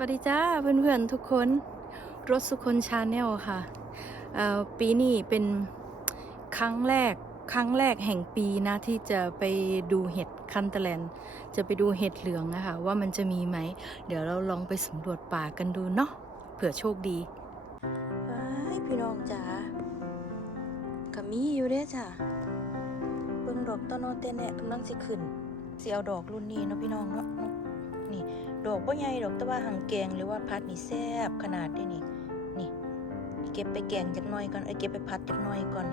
วัสดีจ้าเพื่อนๆทุกคนรถสุคนชาแนลค่ะปีนี้เป็นครั้งแรกครั้งแรกแห่งปีนะ ที่จะไปดูเห็ดคันเตแลนจะไปดูเห็ดเหลืองนะคะว่ามันจะมีไหม เดี๋ยวเราลองไปสำรวจป่ากันดูเนาะเผื่อโชคดีพี่น้องจ๋าก็มีอยู่เด้จ้ะเบิ่งดอกตะโนเตเนะกำลังสิขึ้นสิเอาดอกรุ่นนี้เนาะพี่น้องเนาะ นี่ ดอกบ่ใหญ่ดอกแต่ว่าหังแกงหรือว่าพัดนี่แซ่บขนาดนี้นี่ นี่ เก็บไปแกงจักหน่อยก่อนเอ้ยเก็บไปพัดจักหน่อยก่อน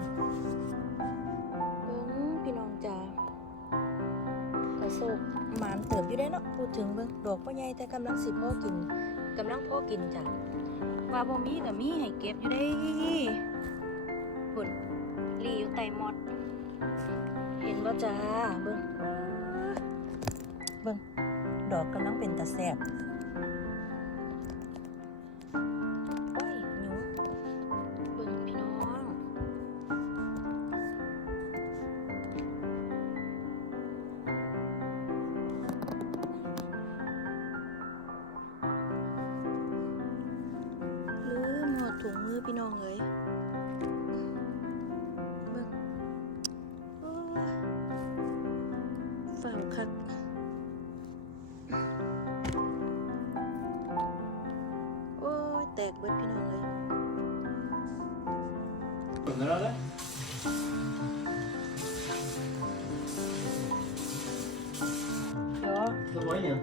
เบิ่งพี่น้องจ๋าข้าวโซกหมานเติบอยู่ได้เนาะพูดถึงเบิ่งดอกบ่ใหญ่แต่กำลังสิพอกินกำลังพอกินจ้ะว่าบ่มีก็มีให้เก็บอยู่ได้พุ่นลีอยู่ใต้หมดเห็นบ่จ้าเบิ่งเบิ่ง ดอกกำลังเป็นตาแสบโอ้ยหนูเบิ่งพี่น้องลืมหมดถุงมือพี่น้องเลยเบิ่งโอ้ยฝ่าวคัก แตกเบิดพี่น้องเลย Kunde du det? Ja, Det var ingen.